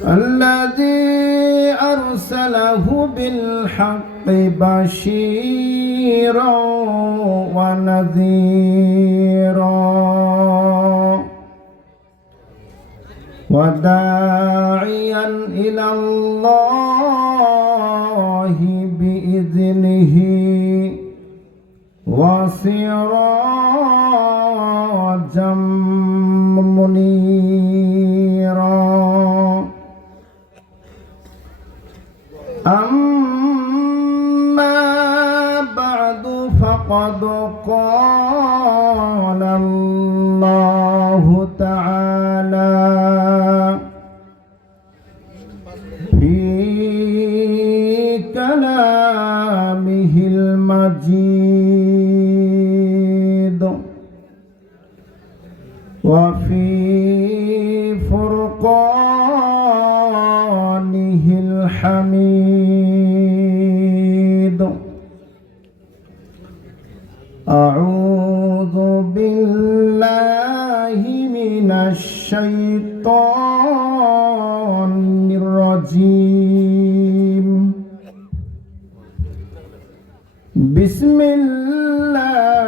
الذي أرسله بالحق بشيرا ونذيرا وداعيا إلى الله بإذنه وسراجا منيرا أما بعد فقد قال الله تعالى في كلامه المجيد وفي فرقانه الحميد أعوذ بالله من الشيطان الرجيم بسم الله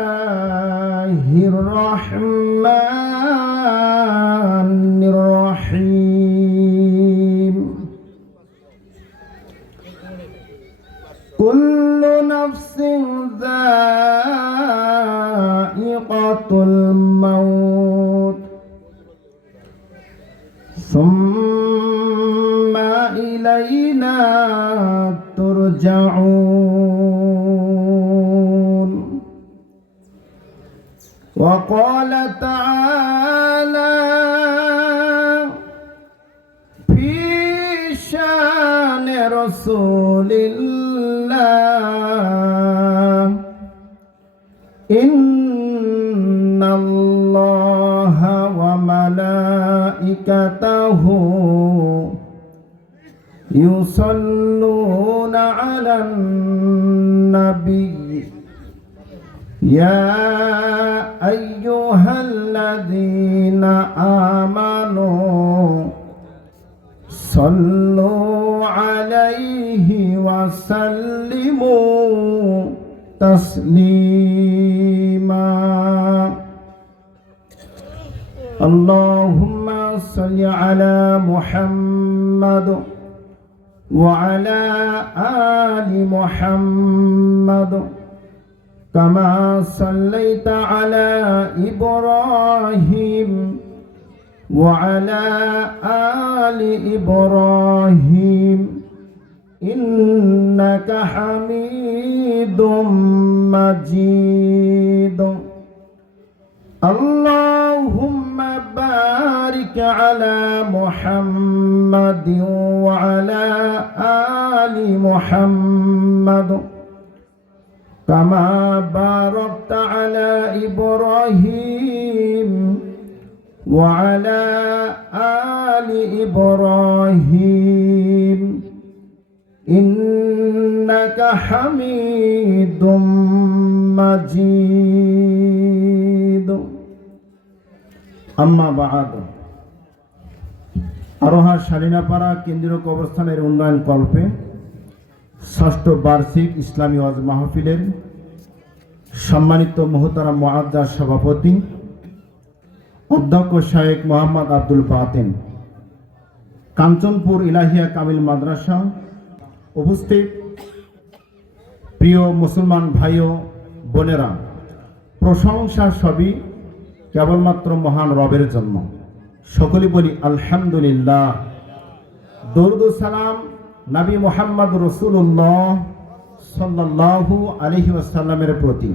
الرحمن الرحيم كل نفس ذائقة الموت ثم إلينا ترجعون وقال تعالى في شان رسول الله إن الله وملائكته يصلون على النبي يا أيها الذين آمنوا صلوا عليه وسلموا تسليما اللهم صل على محمد وعلى آل محمد كما صليت على إبراهيم وعلى آل إبراهيم إنك حميد مجيد اللهم بارك على محمد وعلى آل محمد كما باركت على إبراهيم وعلى آل إبراهيم إنك حميد مجيد أما بعد আরোহা শালীনাপাড়া কেন্দ্রীয় কবরস্থানের উন্নয়ন কল্পে ষষ্ঠ বার্ষিক ইসলামী ওয়াজ মাহফিলের সম্মানিত মুহতারাম মুআজ্জাজ সভাপতি অধ্যক্ষ শায়েখ মোহাম্মদ আব্দুল বাতেন, কাঞ্চনপুর ইলাহিয়া কামিল মাদ্রাসা, উপস্থিত প্রিয় মুসলমান ভাই ও বোনেরা, প্রশংসা সবই কেবলমাত্র মহান রবের জন্য। সকলে বলি আলহামদুলিল্লাহ। দরুদ ও সালাম নবী মুহাম্মদ রাসূলুল্লাহ সাল্লাল্লাহু আলাইহি ওয়াসাল্লামের প্রতি।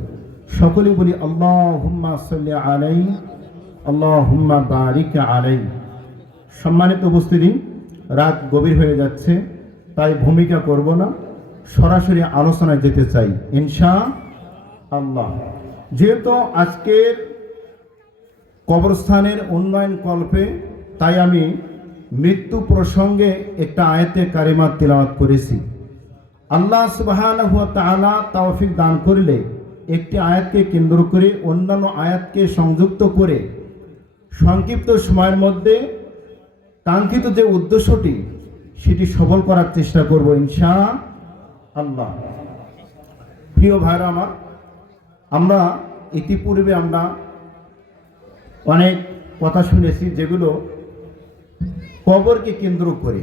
সকলে বলি আল্লাহুম্মা সাল্লি আলাইহি আল্লাহুম্মা বারিক আলাইহি। সম্মানিত উপস্থিতি, রাত গভীর হয়ে যাচ্ছে, তাই ভূমিকা করব না, সরাসরি আলোচনায় যেতে চাই ইনশাআল্লাহ। যেহেতু আজকের কবরস্থানের উন্নয়ন কল্পে, তাই আমি মৃত্যু প্রসঙ্গে একটা আয়াতে কারিমা তিলাওয়াত করেছি। আল্লাহ সুবহানাহু ওয়া তাআলা তৌফিক দান করলে একটি আয়াতকে কেন্দ্র করে অন্যান্য আয়াতকে সংযুক্ত করে সংক্ষিপ্ত সময়ের মধ্যে কাঙ্ক্ষিত যে উদ্দেশ্যটি সেটি সফল করার চেষ্টা করব ইনশাআল্লাহ। প্রিয় ভাইরা আমার, আমরা ইতিপূর্বে আমরা অনেক কথা শুনেছি যেগুলো কবরকে কেন্দ্র করে।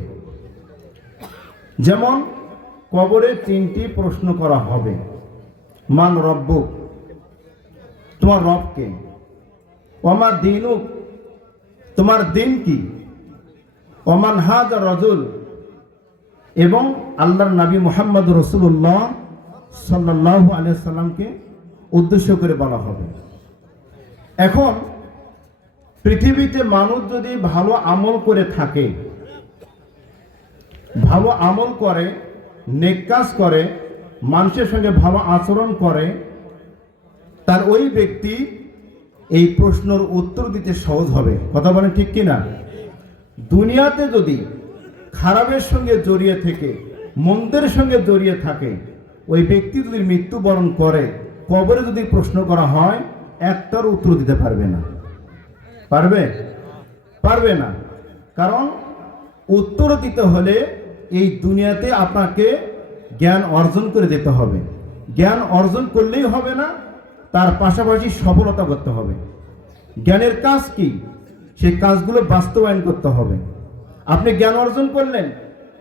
যেমন কবরে 3টি প্রশ্ন করা হবে। মান রব্বুক, তোমার রব কে? ওমা দীনুক, তোমার দিন কি? ওমান হাযা রাজুল, এবং আল্লাহর নবী মুহাম্মদ রাসূলুল্লাহ সাল্লাল্লাহু আলাইহি সাল্লামকে উদ্দেশ্য করে বলা হবে। এখন পৃথিবীতে মানুষ যদি ভালো আমল করে থাকে, ভালো আমল করে, নেক কাজ করে, মানুষের সঙ্গে ভালো আচরণ করে, তার ওই ব্যক্তি এই প্রশ্নের উত্তর দিতে সহজ হবে। কথা বলেন ঠিক কিনা? দুনিয়াতে যদি খারাপের সঙ্গে জড়িয়ে থেকে, মন্দের সঙ্গে জড়িয়ে থাকে, ওই ব্যক্তি যদি মৃত্যুবরণ করে, কবরে যদি প্রশ্ন করা হয়, একটার উত্তর দিতে পারবে না। পারবে? পারবে না। কারণ উত্তর দিতে হলে এই দুনিয়াতে আপনাকে জ্ঞান অর্জন করে যেতে হবে। জ্ঞান অর্জন করলেই হবে না, তার পাশাপাশি সফলতা করতে হবে। জ্ঞানের কাজ কি? সেই কাজগুলো বাস্তবায়ন করতে হবে। আপনি জ্ঞান অর্জন করলেন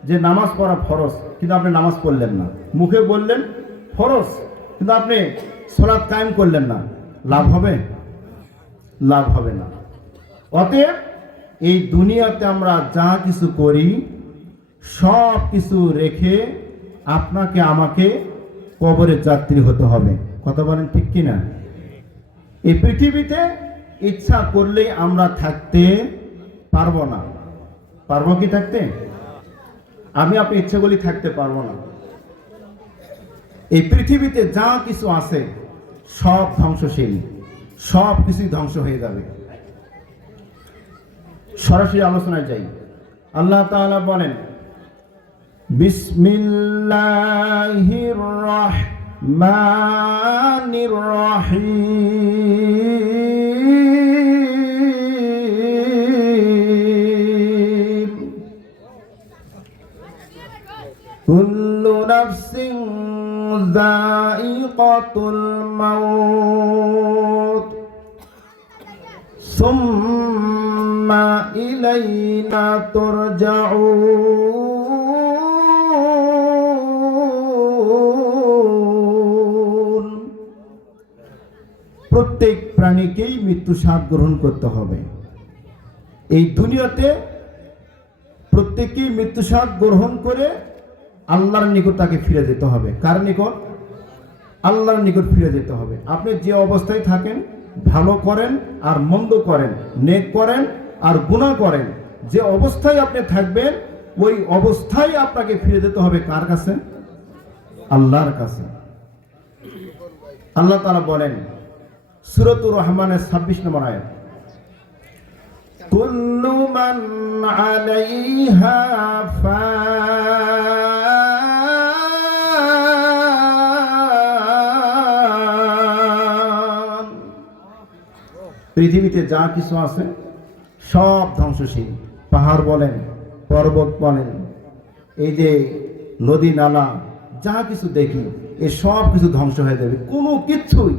যে নামাজ পড়া ফরজ, কিন্তু আপনি নামাজ পড়লেন না। মুখে বললেন ফরজ, কিন্তু আপনি সালাত কায়েম করলেন না। লাভ হবে? লাভ হবে না। অতএব এই দুনিয়াতে আমরা যা কিছু করি সব কিছু রেখে আপনাকে আমাকে কবরের যাত্রী হতে হবে। কথা বলেন ঠিক কিনা? এই পৃথিবীতে ইচ্ছা করলেই আমরা থাকতে পারবো না। পারবো কি থাকতে? আমি আপনি ইচ্ছা করলেই থাকতে পারবো না। এই পৃথিবীতে যা কিছু আছে সব ধ্বংসশীল, সব কিছুই ধ্বংস হয়ে যাবে। সরাসরি আলোচনায় যাই। আল্লাহ তাআলা বলেন, বিসমিল্লাহির রহমানির রহিম, কুল্লু নাফসিন যায়িকাতুল মাউত সুম্মা ইলাইনা তুরজাউন। প্রত্যেক প্রাণীকেই মৃত্যু স্বাদ গ্রহণ করতে হবে। এই দুনিয়াতে প্রত্যেকেই মৃত্যু স্বাদ গ্রহণ করে আল্লাহর নিকট তাকে ফিরে যেতে হবে। কার নিকট? আল্লাহর নিকট ফিরে যেতে হবে। আপনি যে অবস্থায় থাকেন, ভালো করেন আর মন্দ করেন, নেক করেন আর গুনাহ করেন, যে অবস্থায় আপনি থাকবেন ওই অবস্থায় আপনাকে ফিরে যেতে হবে। কার কাছে? আল্লাহর কাছে। আল্লাহ তাআলা বলেন সূরাতুর রহমানের 26 নম্বর আয়াত, কুল্লু মান আলাইহা ফান। পৃথিবীতে যা কিছু আছে সব ধ্বংসশীল। পাহাড় বলেন, পর্বত বলেন, এই যে নদী নালা যা কিছু দেখি এই সব কিছু ধ্বংস হয়ে যাবে। কোনো কিছুই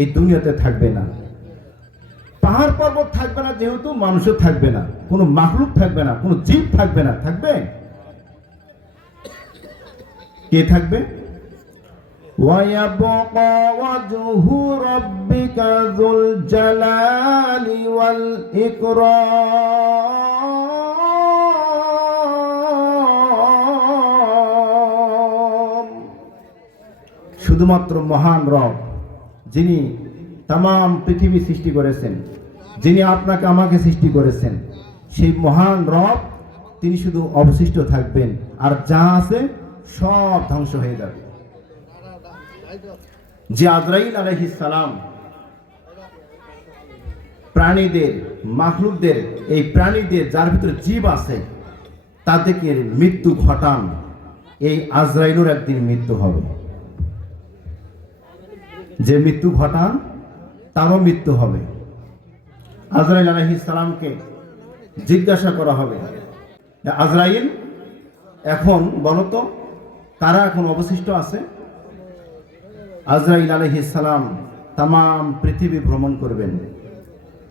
এই দুনিয়াতে থাকবে না। পাহাড় পর্বত থাকবে না, যেহেতু মানুষও থাকবে না, কোনো মাখলুক থাকবে না, কোনো জীব থাকবে না। থাকবে? কে থাকবে? ওয়ায়াবকা ওয়াজহু রাব্বিকা যুল জালালি ওয়াল ইকরাম। শুধুমাত্র মহান রব, যিনি তাম পৃথিবী সৃষ্টি করেছেন, যিনি আপনাকে আমাকে সৃষ্টি করেছেন, সেই মহান রব তিনি শুধু অবশিষ্ট থাকবেন, আর যা আছে সব ধ্বংস হয়ে যাবে। যে আজরাইল আলাইহিস সালাম প্রাণীদের, মাখলুকদের, এই প্রাণীদের যার ভিতরে জীব আছে তাদেরকে মৃত্যু ঘটান, এই আজরাইলের একদিন মৃত্যু হবে। যে মৃত্যু ঘটান তারও মৃত্যু হবে। আজরাইল আলাইহিস সালামকে জিজ্ঞাসা করা হবে, আজরাইল এখন বলো তো কারা এখন অবশিষ্ট আছে? আজরাইল আলাইহিস সালাম তাম পৃথিবী ভ্রমণ করবেন।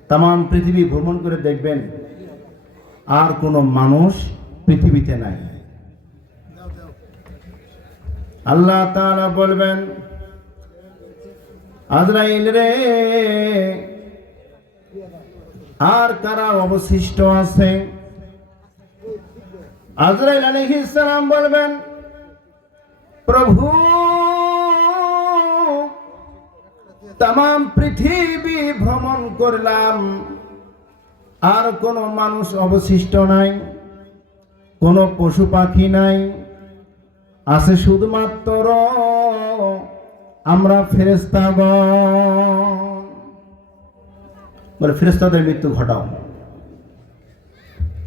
তাম পৃথিবী ভ্রমণ করে দেখবেন আর কোনো মানুষ পৃথিবীতে নাই। আল্লাহ তাআলা বলবেন, আজরাইল রে, আর কারা অবশিষ্ট আছে? আজরাইল আলাইহিস সালাম বলবেন, প্রভু তাম পৃথিবী ভ্রমণ করলাম, আর কোনো মানুষ অবশিষ্ট নাই, কোনো পশু পাখি নাই, আছে শুধুমাত্র আমরা ফেরেশতাগণ। বলে ফেরেশতাদের মৃত্যু ঘটাও,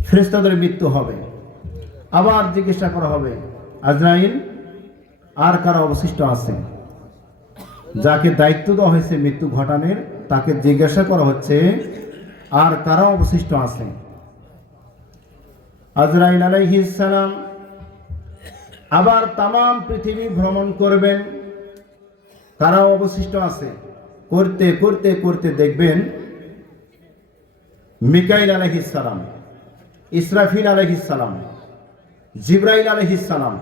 ফেরেশতাদের মৃত্যু হবে। আবার জিজ্ঞাসা করা হবে, আজরাইল আর কারা অবশিষ্ট আছে? যাকে দায়িত্ব দেওয়া হয়েছে মৃত্যু ঘটানোর, তাকে জিজ্ঞাসা করা হচ্ছে আর কারা অবশিষ্ট আছে? আজরাইল আলাইহিস সালাম আবার তাম পৃথিবী ভ্রমণ করবেন, কারা অবশিষ্ট আছে? করতে করতে করতে দেখবেন মিকাইল আলাইহিস সালাম, ইসরাফিল আলাইহিস সালাম, জিবরাইল আলাইহিস সালাম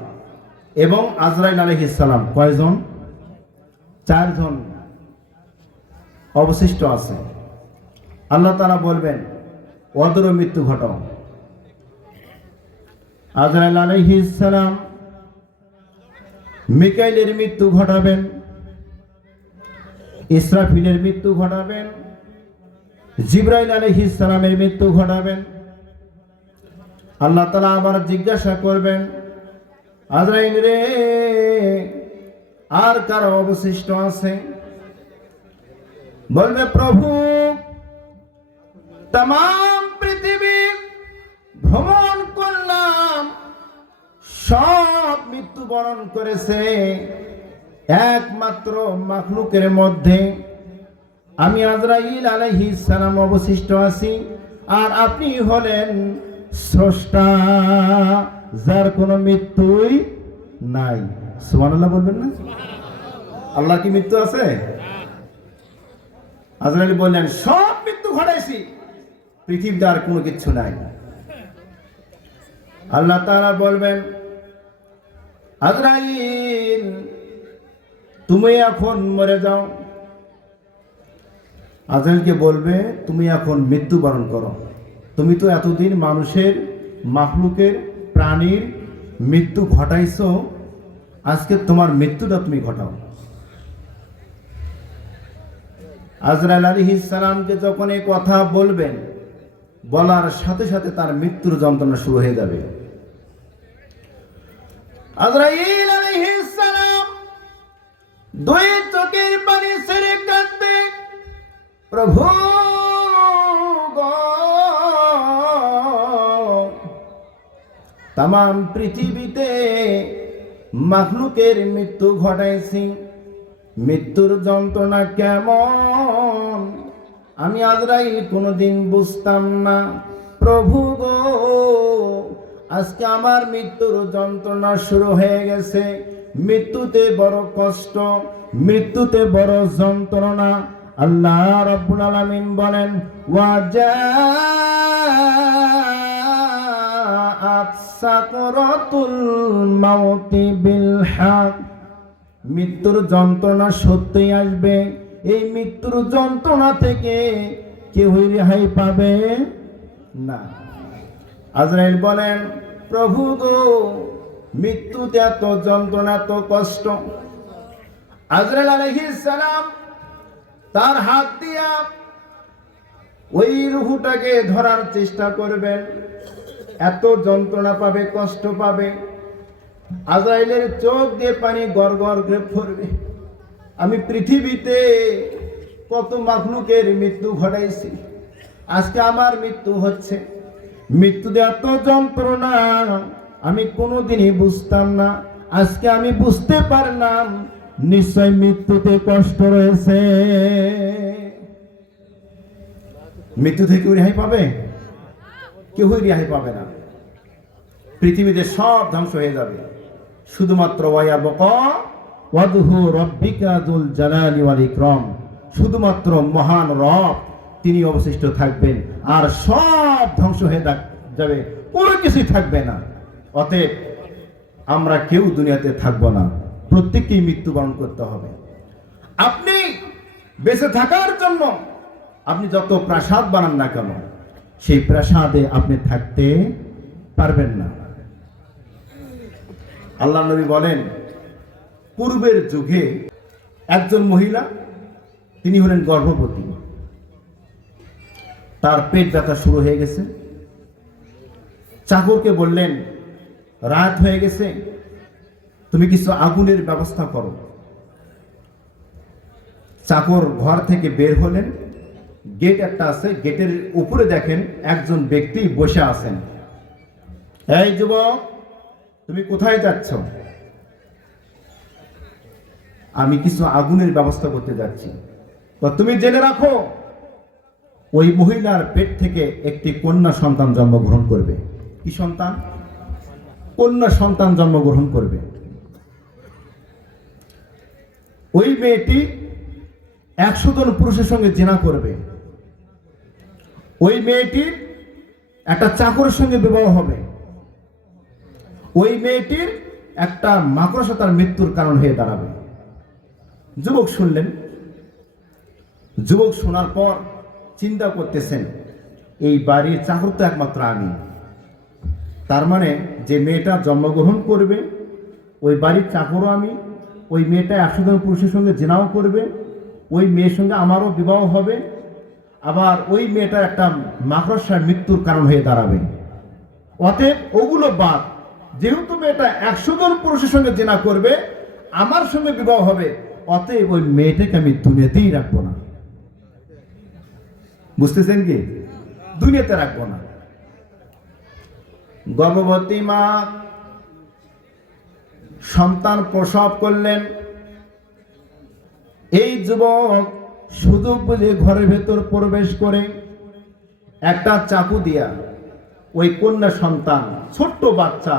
এবং আজরাইল আলাইহিস সালাম কয়জন? 4 জন অবশিষ্ট আছে। আল্লাহ তাআলা বলবেন, ওদের মৃত্যু ঘটাও। আজরাইল আলাইহিস সালাম মিকাইলের মৃত্যু ঘটাবেন, ইসরাফিলের মৃত্যু ঘটাবেন, জিবরাইল আলাইহিস সালামের মৃত্যু ঘটাবেন। আল্লাহ তাআলা আবার জিজ্ঞাসা করবেন, আজরাইল রে, আর কারা অবশিষ্ট আছে? বলবে, প্রভু তাম পৃথিবী ভ্রমণ করলাম, সব মৃত্যুবরণ করেছে, একমাত্র মাখলুকের মধ্যে আমি আজরাইল আলাইহিস সালাম অবশিষ্ট আছি, আর আপনি হলেন স্রষ্টা, যার কোনো মৃত্যুই নাই। সুবহানাল্লাহ বলবেন না? আল্লাহ কি মৃত্যু আছে? আজরাইল বললেন, সব মৃত্যু ঘটাইছি, পৃথিবীতে আর কোনো কিছু নাই। আল্লাহ তাআলা বলবেন, আজরাইল তুমি এখন মরে যাও। আজরাইলকে বলবে, তুমি এখন মৃত্যুবরণ করো, তুমি তো এতদিন মানুষের, মাখলুকের, প্রাণীর মৃত্যু ঘটাইছো, আজকে তোমার মৃত্যুটা তুমি ঘটাও। আজরাইল আলাইহিস সালামকে যখন এই কথা বলবেন, বলার সাথে সাথে তার মৃত্যুর যন্ত্রণা শুরু হয়ে যাবে। আজরাইল আলাইহিস সালাম 2 চোখের পানি ছেড়ে কাঁদবে, প্রভু গো, তাম পৃথিবীতে মাখলুকের মৃত্যু ঘটাইছি, মৃত্যুর যন্ত্রণা কেমন আমি আজরাইল কোনোদিন বুঝতাম না। প্রভু গো, আজকে আমার মৃত্যুর যন্ত্রণা শুরু হয়ে গেছে, মৃত্যুতে বড় কষ্ট, মৃত্যুতে বড় যন্ত্রণা। আল্লাহ রাব্বুল আলামিন বলেন, ওয়াজাআত সাকরাতুল মাউতি বিল হক, মৃত্যুর যন্ত্রণা সত্যই আসবে, এই মৃত্যুর যন্ত্রণা থেকে কেউই রেহাই পাবে না। আজরাইল বলেন, প্রভু গো, মৃত্যুতে এত যন্ত্রণা, এত কষ্ট। আজরাইল আলাইহিস সালাম তার হাত দিয়া ওই রূহটাকে ধরার চেষ্টা করবেন, এত যন্ত্রণা পাবে, কষ্ট পাবে। আজরাইলের চোখ দিয়ে পানি গড় গড় করে পড়বে। আমি পৃথিবীতে কত মাখলুকের মৃত্যু ঘটাইছি, আজকে আমার মৃত্যু হচ্ছে। মৃত্যুতে এত যন্ত্রণা আমি কোনোদিনই বুঝতাম না, আজকে আমি বুঝতে পারলাম নিশ্চয় মৃত্যুতে কষ্ট রয়েছে। মৃত্যু থেকে রেহাই পাবে? কেউই রেহাই পাবে না। পৃথিবীতে সব ধ্বংস হয়ে যাবে, শুধুমাত্র ওয়ায়াবকা ওয়াজহু রাব্বিকা যুল জালালি ওয়াল ইকরাম, শুধুমাত্র মহান রব তিনি অবশিষ্ট থাকবেন, আর সব ধ্বংস হয়ে যাবে, কোনো কিছুই থাকবে না। অতএব আমরা কেউ দুনিয়াতে থাকবো না, প্রত্যেককেই মৃত্যুবরণ করতে হবে। আপনি বেঁচে থাকার জন্য আপনি যত প্রাসাদ বানান না কেন, সেই প্রাসাদে আপনি থাকতে পারবেন না। আল্লাহ নবী বলেন, পূর্বের যুগে একজন মহিলা, তিনি হলেন গর্ভবতী, তার পেট ব্যথা শুরু হয়ে গেছে। চাকরকে বললেন, রাত হয়ে গেছে, তুমি কিছু আগুনের ব্যবস্থা করো। চাকর ঘর থেকে বের হলেন, গেট একটা আছে, গেটের উপরে দেখেন একজন ব্যক্তি বসে আছেন। এই যুবক, তুমি কোথায় যাচ্ছ? আমি কিছু আগুনের ব্যবস্থা করতে যাচ্ছি। তুমি জেনে রাখো, ওই মহিলার পেট থেকে একটি কন্যা সন্তান জন্মগ্রহণ করবে। কি সন্তান? কন্যা সন্তান জন্মগ্রহণ করবে। ওই মেয়েটি 100 জন পুরুষের সঙ্গে জিনা করবে। ওই মেয়েটির একটা চাকরের সঙ্গে বিবাহ হবে। ওই মেয়েটির একটা মাকড়সা তার মৃত্যুর কারণ হয়ে দাঁড়াবে। যুবক শুনলেন। যুবক শোনার পর চিন্তা করতেছেন, এই বাড়ির চাকর তো একমাত্র আমি, তার মানে যে মেয়েটা জন্মগ্রহণ করবে ওই বাড়ির চাকরও আমি, ওই মেয়েটা 100 জন পুরুষের সঙ্গে জিনাও করবে, ওই মেয়ের সঙ্গে আমারও বিবাহ হবে, আবার ওই মেয়েটার একটা মাকড়সার মৃত্যুর কারণ হয়ে দাঁড়াবে। অতএব ওগুলো বাদ, যেহেতু মেয়েটা 100 জন পুরুষের সঙ্গে জিনা করবে, আমার সঙ্গে বিবাহ হবে, অতএব ওই মেয়েটাকে আমি দুনিয়াতেই রাখবো না। বুঝতেছেন কি? দুনিয়াতে রাখবো না। গর্ভবতী মা সন্তান প্রসব করলেন। এই যুবক সুযোগ বুঝে ঘরের ভেতর প্রবেশ করে একটা চাকু দিয়া ওই কন্যা সন্তান, ছোট্ট বাচ্চা,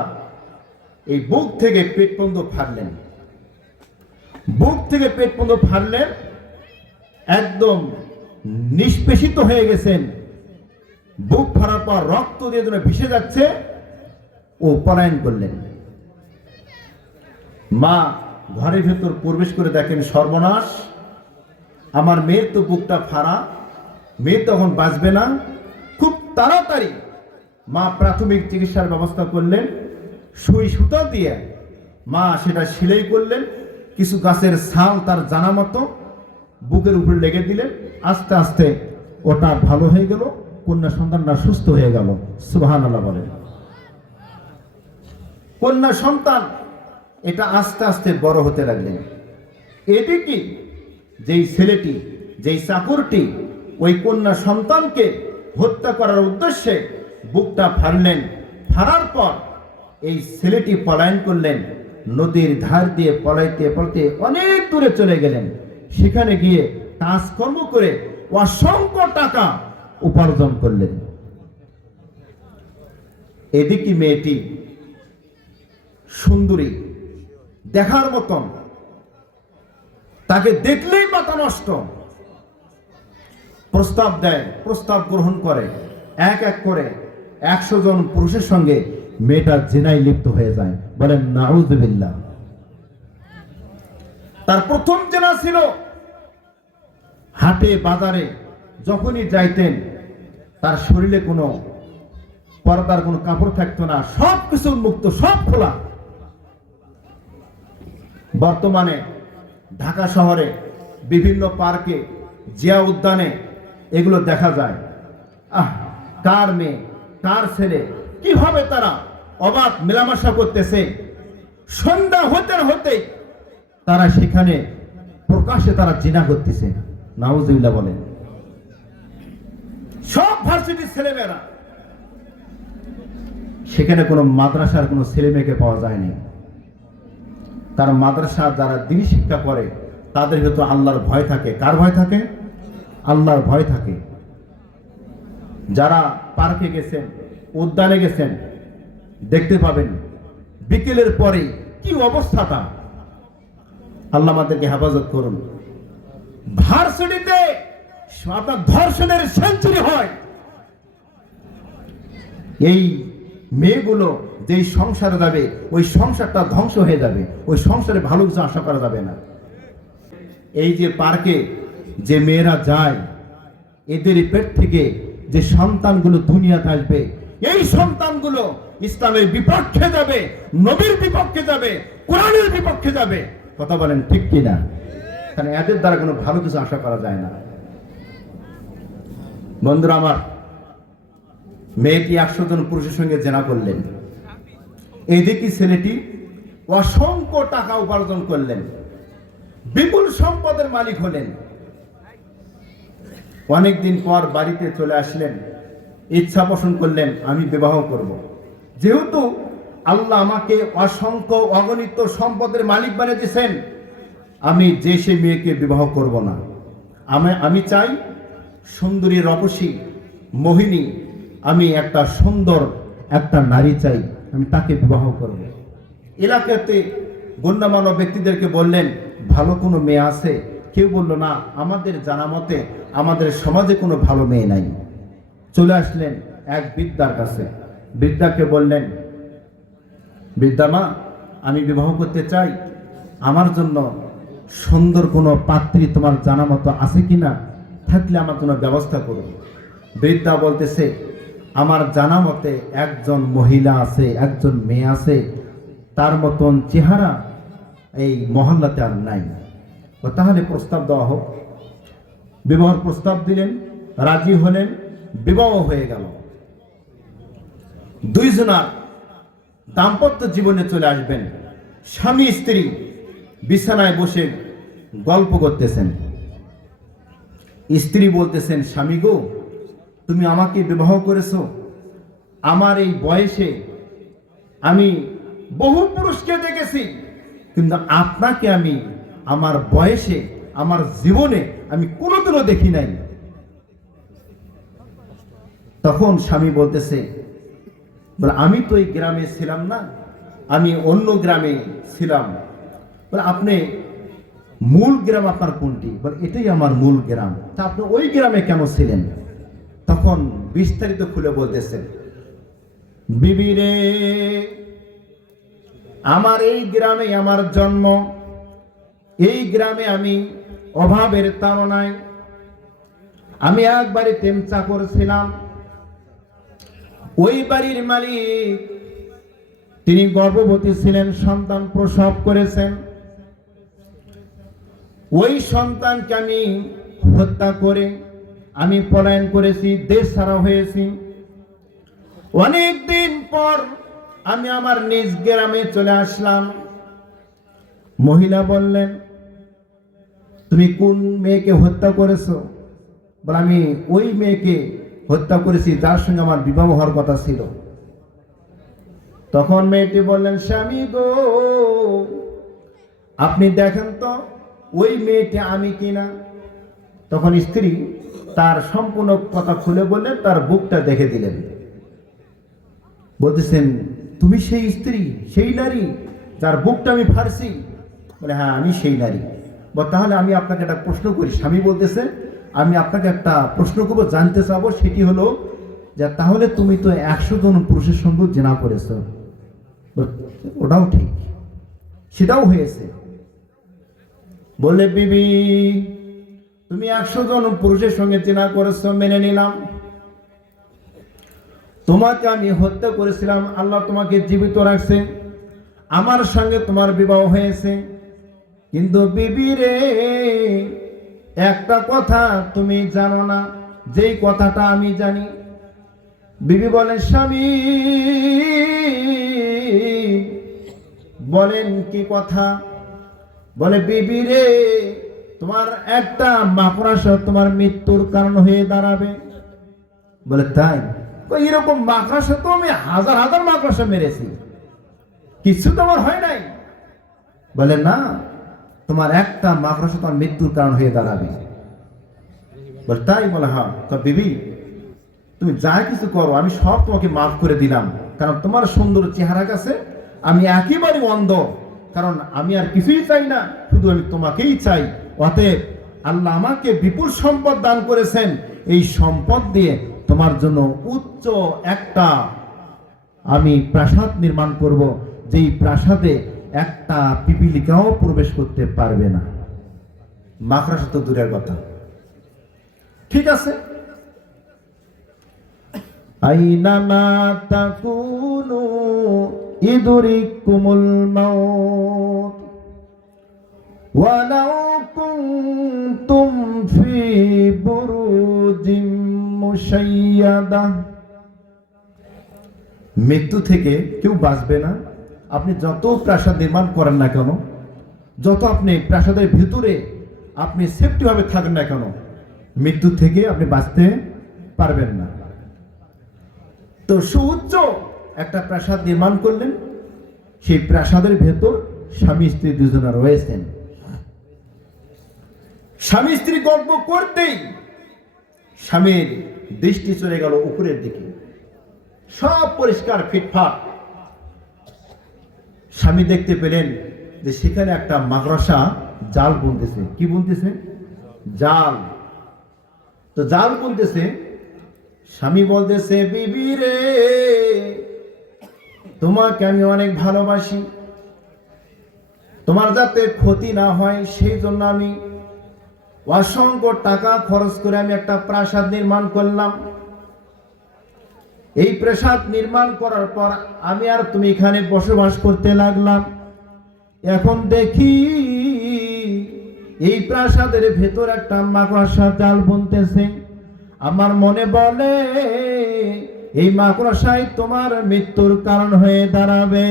এই বুক থেকে পেট পর্যন্ত ফাড়লেন। বুক থেকে পেট পর্যন্ত ফাড়লেন, একদম নিষ্পেষিত হয়ে গেছেন। বুক ফাড়ার পর রক্ত দিয়ে যেন ভেসে যাচ্ছে, ও পলায়ন করলেন। মা ঘরের ভেতর প্রবেশ করে দেখেন, সর্বনাশ, আমার মেয়ের তো বুকটা ফাড়া, মেয়ে তখন বাঁচবে না। খুব তাড়াতাড়ি মা প্রাথমিক চিকিৎসার ব্যবস্থা করলেন। সুই সুতা দিয়ে মা সেটা সেলাই করলেন, কিছু গাছের ছাল তার জানা মতো বুকের উপরে লেগে দিলেন। আস্তে আস্তে ওটা ভালো হয়ে গেল, কন্যা সন্তানটা সুস্থ হয়ে গেল। সুবহানাল্লাহ বলেন। কন্যা সন্তান এটা আস্তে আস্তে বড় হতে লাগলেন। এটি কি, যেই ছেলেটি, যেই চাকরটি ওই কন্যা সন্তানকে হত্যা করার উদ্দেশ্যে বুকটা ফাড়লেন, ফাড়ার পর এই ছেলেটি পলায়ন করলেন, নদীর ধার দিয়ে পলাইতে পলাইতে অনেক দূরে চলে গেলেন। সেখানে গিয়ে কাজকর্ম করে অসংখ্য টাকা উপার্জন করলেন। এদিকে মেয়েটি সুন্দরী, দেখার মতন, তাকে দেখলেই মাথা নষ্ট। প্রস্তাব দেয়, প্রস্তাব গ্রহণ করে, এক এক করে 100 জন পুরুষের সঙ্গে মেয়েটা জিনায় লিপ্ত হয়ে যায়। বলেন নাউযুবিল্লাহ। তার প্রথম জেনা ছিল হাটে বাজারে যখনই যাইতেন, তার শরীরে কোনো পর্দার কোনো কাপড় থাকতো না, সব কিছু উন্মুক্ত, সব খোলা। বর্তমানে ঢাকা শহরে বিভিন্ন পার্কে, জিয়া উদ্যানে এগুলো দেখা যায়। কার মেয়ে, কার ছেলে, কিভাবে তারা অবাধ মেলামেশা করতেছে। সন্ধ্যা হতে হতে তারা সেখানে প্রকাশ্যে তারা জিনা করতেছে। নাউযুবিল্লাহ বলেন। সব ভার্সিটির ছেলেমেয়েরা, সেখানে কোনো মাদ্রাসার কোনো ছেলে মেয়েকে পাওয়া যায়নি। তার মাদ্রাসা যারা দিনী শিক্ষা করে তাদের ভেতর আল্লাহর ভয় থাকে। কার ভয় থাকে? আল্লাহর ভয় থাকে। যারা পার্কে গেছেন, উদ্যানে গেছেন, দেখতে পাবেন বিকেলের পরে কি অবস্থাটা। আল্লাহ আমাদেরকে হেফাজত করুন। ভার্সিটিতে আপনার ধর্ষণের সেঞ্চুরি হয়, এই মেয়েগুলো যেই সংসারে যাবে ওই সংসারটা ধ্বংস হয়ে যাবে, ওই সংসারে ভালো কিছু আশা করা যাবে না। এই যে পার্কে যে মেয়েরা যায়, এদের পেট থেকে যে সন্তানগুলো দুনিয়াতে আসবে, এই সন্তানগুলো ইসলামের বিপক্ষে যাবে, নবীর বিপক্ষে যাবে, কোরআনের বিপক্ষে যাবে। কথা বলেন ঠিক কিনা? কারণ এদের দ্বারা কোনো ভালো কিছু আশা করা যায় না। বন্ধুরা আমার, মেয়েটি 100 জন পুরুষের সঙ্গে জেনা করলেন, এদিকে ছেলেটি অসংখ্য টাকা উপার্জন করলেন, বিপুল সম্পদের মালিক হলেন। অনেকদিন পর বাড়িতে চলে আসলেন, ইচ্ছা পোষণ করলেন আমি বিবাহ করব। যেহেতু আল্লাহ আমাকে অসংখ্য অগণিত সম্পদের মালিক বানিয়ে দিয়েছেন, আমি যে সে মেয়েকে বিবাহ করব না। আমি চাই সুন্দরী রূপসী মোহিনী, আমি একটা সুন্দর একটা নারী চাই, আমি তাকে বিবাহ করব। এলাকাতে গণ্যমান্য ব্যক্তিদেরকে বললেন ভালো কোনো মেয়ে আছে? কেউ বলল না, আমাদের জানা মতে আমাদের সমাজে কোনো ভালো মেয়ে নাই। চলে আসলেন এক বৃদ্ধার কাছে, বৃদ্ধাকে বললেন বৃদ্ধা মা, আমি বিবাহ করতে চাই, আমার জন্য সুন্দর কোনো পাত্রী তোমার জানা মতো আছে কিনা, থাকলে আমার জন্য ব্যবস্থা করো। বৃদ্ধা বলতেছে আমার জানা মতে একজন মহিলা আছে, একজন মেয়ে আছে, তার মতন চেহারা এই মহল্লাতে আর নাই। তাহলে প্রস্তাব দেওয়া হোক। বিবাহের প্রস্তাব দিলেন, রাজি হলেন, বিবাহ হয়ে গেল। দুইজনার দাম্পত্য জীবনে চলে আসবেন। স্বামী স্ত্রী বিছানায় বসে গল্প করতেছেন। স্ত্রী বলতেছেন স্বামী গো, তুমি আমাকে বিবাহ করেছো, আমার এই বয়সে আমি বহু পুরুষকে দেখেছি, কিন্তু আপনাকে আমি আমার বয়সে আমার জীবনে আমি কোনোদিনও দেখি নাই। তখন স্বামী বলতেছে বলে আমি তো এই গ্রামে ছিলাম না, আমি অন্য গ্রামে ছিলাম। বলে আপনি মূল গ্রাম আপনার কোনটি? বলে এটাই আমার মূল গ্রাম। তা আপনি ওই গ্রামে কেন ছিলেন? তখন বিস্তারিত খুলে বলতেছে বিবি রে, আমার এই গ্রামে আমার জন্ম, এই গ্রামে আমি অভাবের তাড়নায় আমি এক বাড়িতে চাকর ছিলাম। ওই বাড়ির মালিক তিনি গর্ভবতী ছিলেন, সন্তান প্রসব করেছেন। ওই সন্তানকে আমি হত্যা করে আমি পলায়ন করেছি, দেশ ছাড়া হয়েছি। অনেক দিন পর আমি আমার নিজ গ্রামে চলে আসলাম। মহিলা বললেন তুমি কোন মেয়েকে হত্যা করেছো? বলে আমি ওই মেয়েকে হত্যা করেছি যার সঙ্গে আমার বিবাহ হওয়ার কথা ছিল। তখন মেয়েটি বললেন স্বামী গো, আপনি দেখেন তো ওই মেয়েটি আমি কিনা। তখন স্ত্রী তার সম্পূর্ণ কথা খুলে বললেন, তার বুকটা দেখে দিলেন। বলতেছেন তুমি সেই স্ত্রী, সেই নারী যার বুকটা আমি ফাড়ছি? বলে হ্যাঁ আমি সেই নারী। বল তাহলে আমি আপনাকে একটা প্রশ্ন করি। স্বামী বলতেছে আমি আপনাকে একটা প্রশ্ন করবো, জানতে চাবো, সেটি হলো যে তাহলে তুমি তো 100 জন পুরুষের সঙ্গে জেনা করেছো। ওটাও ঠিক, সেটাও হয়েছে। বললে বিবি তুমি 100 জন পুরুষের সঙ্গে জেনা করেছো, মেনে নিলাম। তোমাকে আমি হত্যা করেছিলাম, আল্লাহ তোমাকে জীবিত রাখছে, আমার সঙ্গে তোমার বিবাহ হয়েছে। কিন্তু বিবি রে, একটা কথা তুমি জানো না, যেই কথাটা আমি জানি। বিবি বলেন স্বামী বলেন কি কথা? বলে বিবি রে, তোমার একটা মাকড়সা তোমার মৃত্যুর কারণ হয়ে দাঁড়াবে। বলে তাই? এরকম মাকড়সা তো আমি হাজার হাজার মাকড়সা মেরেছি, কিছু তো আমার হয় নাই। বলে না, তোমার একটা মাকড়সা তোমার মৃত্যুর কারণ হয়ে দাঁড়াবে। বলে তাই? বলে হ্যাঁ। তো বিবি তুমি যা কিছু করো আমি সব তোমাকে মাফ করে দিলাম, কারণ তোমার সুন্দর চেহারা কাছে আমি একেবারে অন্ধ, কারণ আমি আর কিছুই চাই না, শুধু আমি তোমাকেই চাই। অতএব আল্লাহ আমাকে বিপুল সম্পদ দান করেছেন, এই সম্পদ দিয়ে তোমার জন্য উচ্চ একটা আমি প্রাসাদ নির্মাণ করব, যেই প্রাসাদে একটা পিপিলিকাও প্রবেশ করতে পারবে না। মাকড়সা তো দূরের কথা। ঠিক আছে, আইনামা তাকুনু ইদরিকুমুল মাউত ওয়ালাউ কুনতুম ফি বুরুজিম মুশাইয়াদা। মৃত্যু থেকে কেউ বাঁচবে না। আপনি যত প্রাসাদ নির্মাণ করেন না কেন, যত আপনি প্রাসাদের ভিতরে আপনি সেফটি ভাবে থাকেন না কেন, মৃত্যু থেকে আপনি বাঁচতে পারবেন না। তো সুউচ্চ একটা প্রাসাদ নির্মাণ করলেন, সেই প্রাসাদের ভেতর স্বামী স্ত্রী দুজনে রয়েছেন। স্বামী স্ত্রী গল্প করতেই স্বামীর দৃষ্টি চলে গেল উপরের দিকে, সব পরিষ্কার ফিটফাট। স্বামী দেখতে পেলেন যে সেখানে একটা মাকড়সা জাল বুনতেছে। কি বুনতেছে? জাল। তো জাল বুনতেছে। স্বামী বলতেছে, বিবি রে, তোমাকে আমি অনেক ভালোবাসি, তোমার যাতে ক্ষতি না হয় সেই জন্য আমি অসংখ্য টাকা খরচ করে আমি একটা প্রাসাদ নির্মাণ করলাম। এই প্রাসাদ নির্মাণ করার পর আমি আর তুমি এখানে বসবাস করতে লাগলাম। এখন দেখি এই প্রাসাদের ভেতর একটা মাকড়সা জাল বুনতেছে। আমার মনে বলে এই মাকড়সাই তোমার মৃত্যুর কারণ হয়ে দাঁড়াবে।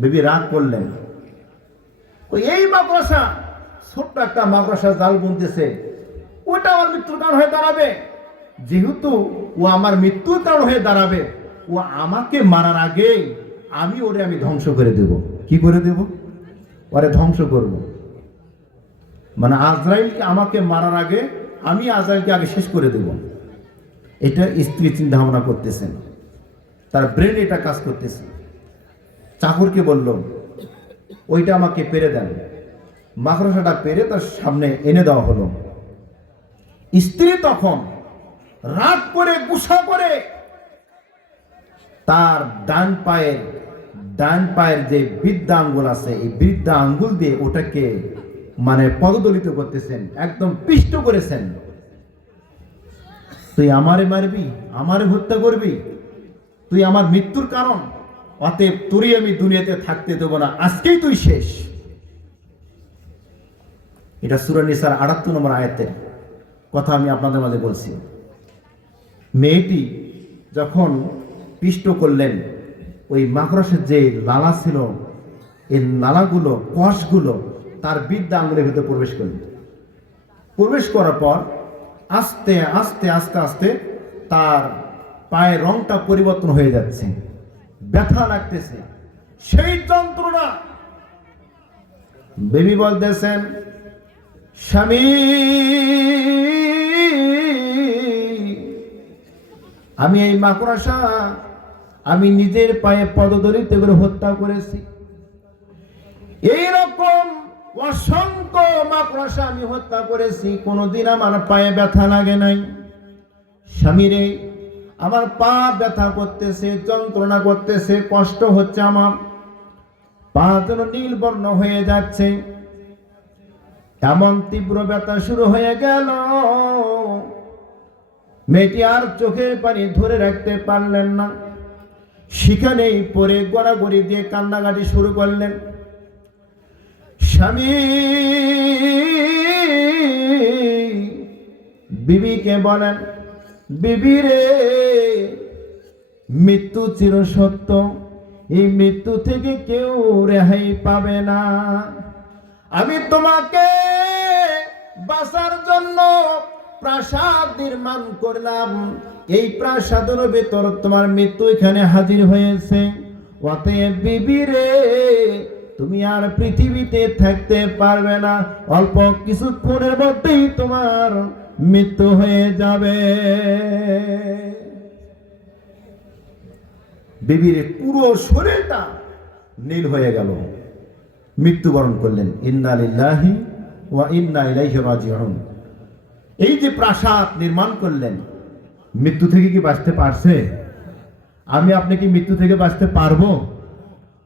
বিবি রাগ করলেন, এই মাকড়সা, ছোট্ট একটা মাকড়সা জাল বুনতেছে, ওটা আমার মৃত্যুর কারণ হয়ে দাঁড়াবে। যেহেতু ও আমার মৃত্যুর কারণ হয়ে দাঁড়াবে, ও আমাকে মারার আগে আমি ধ্বংস করে দেব। কি করে দেব? ওরে ধ্বংস করব। মানে আজরাইলকে আমাকে মারার আগে আমি আজরাইলকে আগে শেষ করে দেব। এটা স্ত্রী চিন্তা ভাবনা করতেছেন, তার ব্রেন এটা কাজ করতেছে। চাকরকে বলল, ওইটা আমাকে পেরে দেন। মাকড়সাটা পেরে তার সামনে এনে দেওয়া হলো। স্ত্রী তখন রাগ করে, গুসা করে তার ডান পায়ের যে বৃদ্ধা আঙ্গুল আছে, এই বৃদ্ধা আঙ্গুল দিয়ে ওটাকে মানে পদদলিত করতেছেন, একদম পিষ্ট করেছেন। তুই আমারে মারবি, আমারে হত্যা করবি, তুই আমার মৃত্যুর কারণ, অতএব তোরই আমি দুনিয়াতে থাকতে দেব না, আজকেই তুই শেষ। এটা সূরা নিসার ৭৮ নম্বর আয়াতের কথা আমি আপনাদের মাঝে বলছি। মেয়েটি যখন পিষ্ট করলেন, ওই মাকড়সার যে লালা ছিল, এই লালাগুলো, কষগুলো তার বৃদ্ধা আঙ্গুলের ভিতরে প্রবেশ করলেন। প্রবেশ করার পর আস্তে আস্তে আস্তে আস্তে তার পায়ের রংটা পরিবর্তন হয়ে যাচ্ছে, ব্যথা লাগতেছে, সেই যন্ত্রণা। বেবি বলতেছেন, স্বামী, আমি এই মাকড়সা আমি নিজের পায়ে পদদলিত করে হত্যা করেছি। এইরকম অসংখ্য মাকড়সা আমি হত্যা করেছি, কোনোদিন আমার পায়ে ব্যথা লাগে নাই। স্বামীরে, আমার পা ব্যথা করতেছে, যন্ত্রণা করতেছে, কষ্ট হচ্ছে, আমার পা যেন নীল বর্ণ হয়ে যাচ্ছে। এমন তীব্র ব্যথা শুরু হয়ে গেল, মেয়েটি আর চোখের পানি ধরে রাখতে পারলেন না। সেখানেই পরে গড়াগড়ি দিয়ে কান্নাকাটি শুরু করলেন। স্বামী বিবিকে বলেন, বিবি রে, মৃত্যু চিরসত্য, এই মৃত্যু থেকে কেউ রেহাই পাবে না। আমি তোমাকে বাঁচার জন্য প্রাসাদ নির্মাণ করলাম, এই প্রাসাদের ভেতর তোমার মৃত্যু এখানে হাজির হয়েছে। অতএব বিবি রে, তুমি আর পৃথিবীতে থাকতে পারবে না, অল্প কিছুক্ষণের মধ্যেই তোমার মৃত্যু হয়ে যাবে। বিবির পুরো শরীরটা নীল হয়ে গেল, মৃত্যুবরণ করলেন। ইন্না লিল্লাহি ওয়া ইন্না ইলাইহি রাজিউন। এই যে প্রাসাদ নির্মাণ করলেন, মৃত্যু থেকে কি বাঁচতে পারছে? আমি আপনি কি মৃত্যু থেকে বাঁচতে পারবো?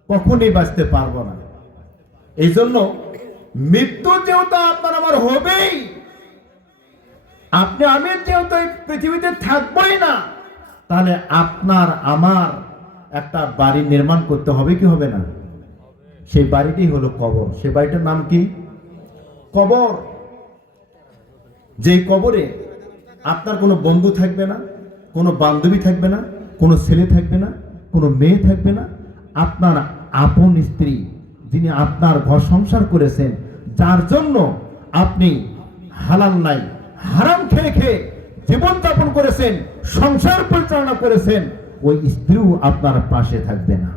কখনোই বাঁচতে পারবো না। এই জন্য মৃত্যু যেহেতু আপনার আমার হবেই, আপনি আমি যেহেতু এই পৃথিবীতে থাকবোই না, তাহলে আপনার আমার একটা বাড়ি নির্মাণ করতে হবে কি হবে না? সেই বাড়িটি হলো কবর। সেই বাড়িটার নাম কি? কবর। যেই কবরে আপনার কোনো বন্ধু থাকবে না, কোনো বান্ধবী থাকবে না, কোনো ছেলে থাকবে না, কোনো মেয়ে থাকবে না। আপনার আপন স্ত্রী, যিনি আপনার ঘর সংসার করেছেন, যার জন্য আপনি হালাল নাই হারাম খেয়ে খেয়ে জীবনযাপন করেছেন, সংসার পরিচালনা করেছেন, ওই স্ত্রীও আপনার পাশে থাকবে না।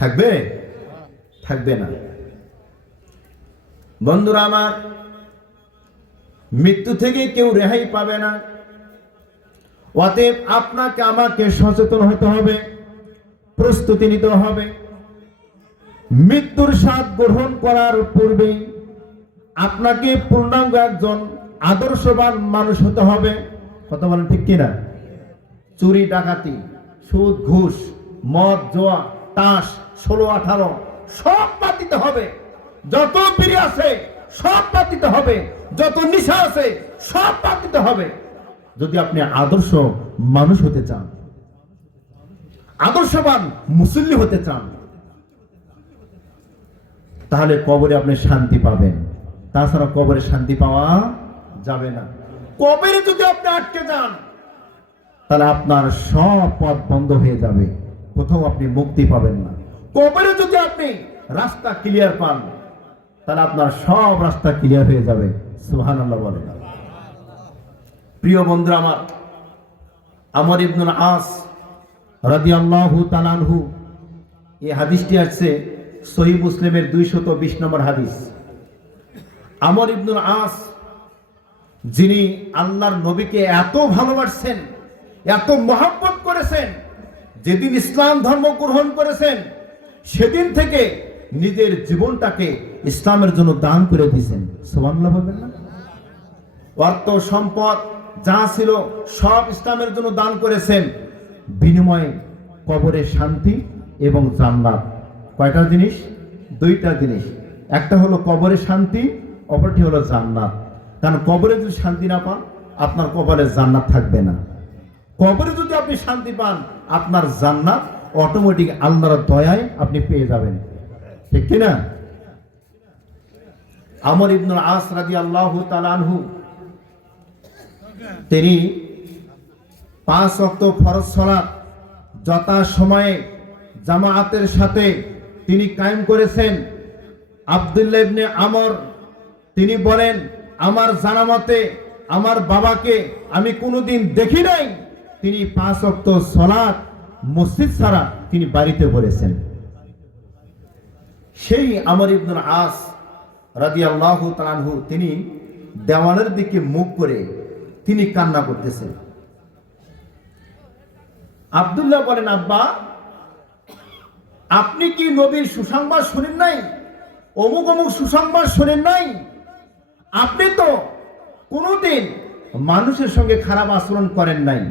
থাকবে? থাকবে না। বন্ধুরা আমার, মৃত্যু থেকে কেউ রেহাই পাবে না। অতএব আপনাকে আমাকে সচেতন হতে হবে, প্রস্তুতি নিতে হবে। মৃত্যুর স্বাদ গ্রহণ করার পূর্বে আপনাকে পূর্ণাঙ্গ একজন আদর্শবান মানুষ হতে হবে। কথা বলেন ঠিক কিনা? চুরি ডাকাতি, সুদ ঘুষ, মদ জোয়া, তাস, 16-18 সব বাদ দিতে হবে। যত বিড়ি আছে সব বাদ দিতে হবে, যত নেশা আছে সব বাদ দিতে হবে। যদি আপনি আদর্শ মানুষ হতে চান, আদর্শবান মুসল্লি হতে চান, তাহলে কবরে আপনি শান্তি পাবেন। তাছাড়া কবরে শান্তি পাওয়া যাবে না। কবরে যদি আপনি আটকে যান, তাহলে আপনার সব পথ বন্ধ হয়ে যাবে, কোথাও আপনি মুক্তি পাবেন না। কবরে যদি আপনি রাস্তা ক্লিয়ার পান, তাহলে আপনার সব রাস্তা ক্লিয়ার হয়ে যাবে। সুবহানাল্লাহ বলেন। প্রিয় বন্ধুরা আমার, আমর ইবনুল আস রাদিয়াল্লাহু তাআলা আনহু, এই হাদিসটি আছে সহিহ মুসলিমের 220 নম্বর হাদিস। আমর ইবনুল আস, যিনি আল্লাহর নবীকে এত ভালোবাসছেন, এত মহব্বত করেছেন, যেদিন ইসলাম ধর্ম গ্রহণ করেছেন সেদিন থেকে নিজের জীবনটাকে ইসলামের জন্য দান করে দিয়েছেন। সুবহানাল্লাহ বলবেন না? অর্থ সম্পদ যা ছিল সব ইসলামের জন্য দান করেছেন, বিনিময়ে কবরের শান্তি এবং জান্নাত। কয়টা জিনিস? দুইটা জিনিস। একটা হলো কবরের শান্তি, অপরটি হলো জান্নাত। কারণ কবরে যদি শান্তি না পান, আপনার কবরে জান্নাত থাকবে না। কবরে যদি আপনি শান্তি পান, আপনার জান্নাত অটোমেটিক আল্লাহর দয়ায় আপনি পেয়ে যাবেন। ঠিক কিনা? আমর ইবনুল আস রাদিয়াল্লাহু তাআলা আনহু, তিনি 5 ওয়াক্ত ফরজ সালাত যথা সময়ে জামাআতের সাথে তিনি কায়েম করেছেন। আব্দুল্লাহ ইবনে আমর তিনি বলেন, আমার জানা মতে আমার বাবাকে আমি কোনোদিন দেখি নাই তিনি 5 ওয়াক্ত সালাত মসজিদ ছাড়া তিনি বাড়িতে পড়েছেন। সেই আমর ইবনুল আস রাদিয়াল্লাহু তাআলা আনহু, তিনি দেওয়ালের দিকে মুখ করে তিনি কান্না করতেছেন। আব্দুল্লাহ বলেন, আব্বা, আপনি কি নবীর সুসংবাদ শুনেন নাই? অমুক অমুক সুসংবাদ শোনেন নাই? আপনি তো কোনোদিন মানুষের সঙ্গে খারাপ আচরণ করেন নাই।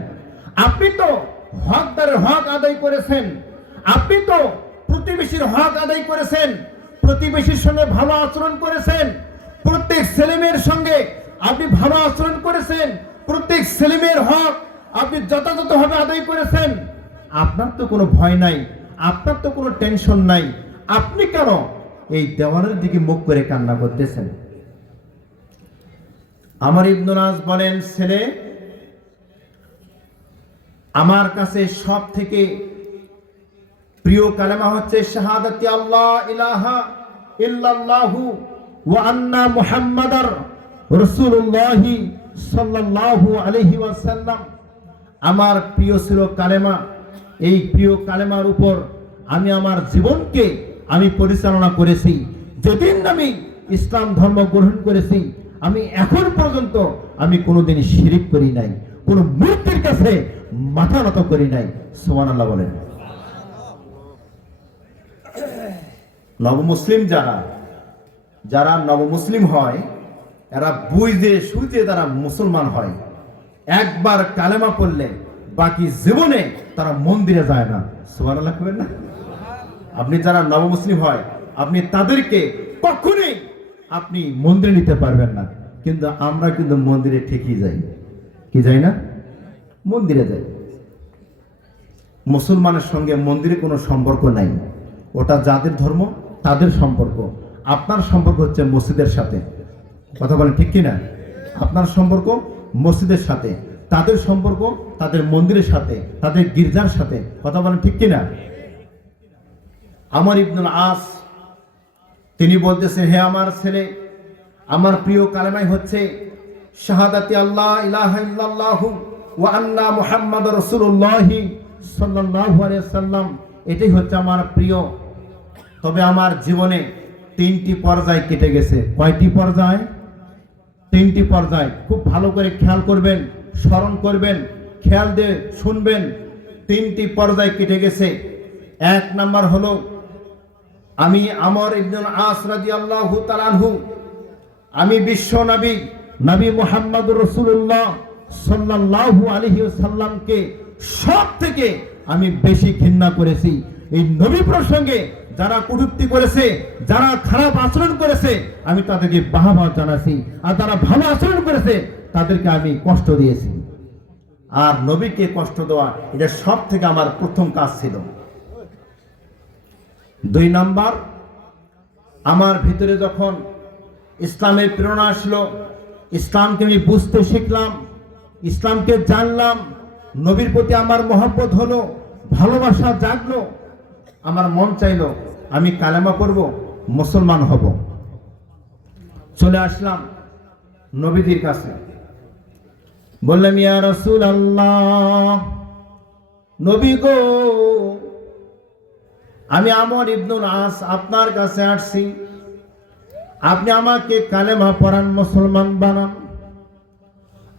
আপনি তো হকদারের হক আদায় করেছেন। আপনি তো প্রতিবেশীর হক আদায় করেছেন, প্রতিবেশীর সঙ্গে ভালো আচরণ করেছেন, প্রত্যেক ছেলেমেয়ের সঙ্গে আপনি ভালো আচরণ করেছেন, প্রত্যেক ছেলেমেয়ের হক আপনি যথাযথভাবে আদায় করেছেন। আপনার তো কোনো ভয় নাই, আপনার তো কোনো টেনশন নাই। আপনি কেন এই দেওয়ালের দিকে মুখ করে কান্না করতেছেন? আমর ইবনুল আস বলেন, ছেলে, আমার কাছে সব থেকে প্রিয় কালেমা হচ্ছে শাহাদাতি আল্লাহ ইলাহা ইল্লাল্লাহু ওয়া আন্না মুহাম্মাদার রাসূলুল্লাহ সাল্লাল্লাহু আলাইহি ওয়াসাল্লাম। আমার প্রিয় ছিল কালেমা। এই প্রিয় কালেমার উপর আমি আমার জীবনকে আমি পরিচালনা করেছি। যেদিন আমি ইসলাম ধর্ম গ্রহণ করেছি, আমি এখন পর্যন্ত আমি কোনোদিন শিরিক করি নাই, কোনো মূর্তির কাছে মাথা নত করি নাই। সুবহানাল্লাহ বলেন। নবমুসলিম যারা নবমুসলিম হয়, এরা বুঝে সুঝে তারা মুসলমান হয়। একবার কালেমা পড়লে বাকি জীবনে তারা মন্দিরে যায় না। সুবহানাল্লাহ বলেন না? আপনি যারা নবমুসলিম হয়, আপনি তাদেরকে কখনোই আপনি মন্দিরে নিতে পারবেন না। কিন্তু আমরা কিন্তু মন্দিরে ঠিকই যাই, কি যাই না? মন্দিরে যাই। মুসলমানের সঙ্গে মন্দিরে কোনো সম্পর্ক নাই, ওটা যাদের ধর্ম তাদের সম্পর্ক। আপনার সম্পর্ক হচ্ছে মসজিদের সাথে। কথা বলেন ঠিক কিনা? আপনার সম্পর্ক মসজিদের সাথে, তাদের সম্পর্ক তাদের মন্দিরের সাথে, তাদের গির্জার সাথে। কথা বলেন ঠিক কিনা? আমর ইবনুল আস তিনি বলতেছেন, হে আমার ছেলে, আমার প্রিয় কালেমাই হচ্ছে শাহাদাতি আল্লাহ ইলাহা ইল্লাল্লাহু ওয়া আন্না মুহাম্মাদুর রাসূলুল্লাহ সাল্লাল্লাহু আলাইহি ওয়াসাল্লাম। এটাই হচ্ছে আমার প্রিয়। তবে আমার জীবনে 3টি পর্যায় কেটে গেছে। কয়টি পর্যায়? 3টি পর্যায়। খুব ভালো করে খেয়াল করবেন, স্মরণ করবেন, খেয়াল দিয়ে শুনবেন। 3টি পর্যায় কেটে গেছে। 1 নাম্বার হলো, আমি আমর ইবনুল আস রাদিয়াল্লাহু তাআলা আনহু, আমি বিশ্ব নবী মুহাম্মদুর রাসূলুল্লাহ সাল্লাল্লাহু আলাইহি ওয়াসাল্লামকে সব থেকে আমি বেশি ঘৃণা করেছি। এই নবী প্রসঙ্গে যারা কটূক্তি করেছে, যারা খারাপ আচরণ করেছে, আমি তাদেরকে বাহবা জানাছি। আর যারা ভালো আচরণ করেছে তাদেরকে আমি কষ্ট দিয়েছি। আর নবীকে কষ্ট দেওয়া এটা সব থেকে আমার প্রথম কাজ ছিল। 2 নাম্বার, আমার ভিতরে যখন ইসলামের প্রেরণা আসলো, ইসলামকে আমি বুঝতে শিখলাম, ইসলামকে জানলাম, নবীর প্রতি আমার মহব্বত হলো, ভালোবাসা জাগলো, আমার মন চাইলো আমি কালেমা পড়ব, মুসলমান হব। চলে আসলাম নবীজির কাছে, বললাম, ইয়া রাসূলুল্লাহ, নবী গো, আমি আমর ইবনুল আস আপনার কাছে আসছি, আপনি আমাকে কালেমা পড়ান, মুসলমান বানান।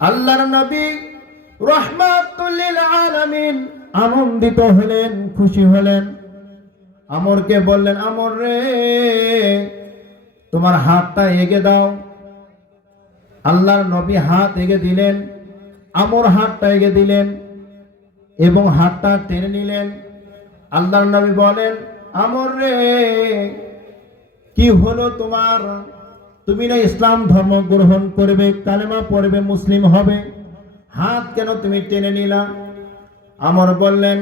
আল্লাহর নবী রাহমাতুল লিল আলামিন আনন্দিত হলেন, খুশি হলেন। আমরকে বললেন, আমর রে, তোমার হাতটা এগিয়ে দাও। আল্লাহর নবী হাত এগিয়ে দিলেন, আমর হাতটা এগিয়ে দিলেন এবং হাতটা টেনে নিলেন। আল্লাহর নবী বলেন, আমর রে, কি হলো তোমার? তুমি না ইসলাম ধর্ম গ্রহণ করবে, কালেমা পড়বে, মুসলিম হবে, হাত কেন তুমি টেনে নিলা? আমর বললেন,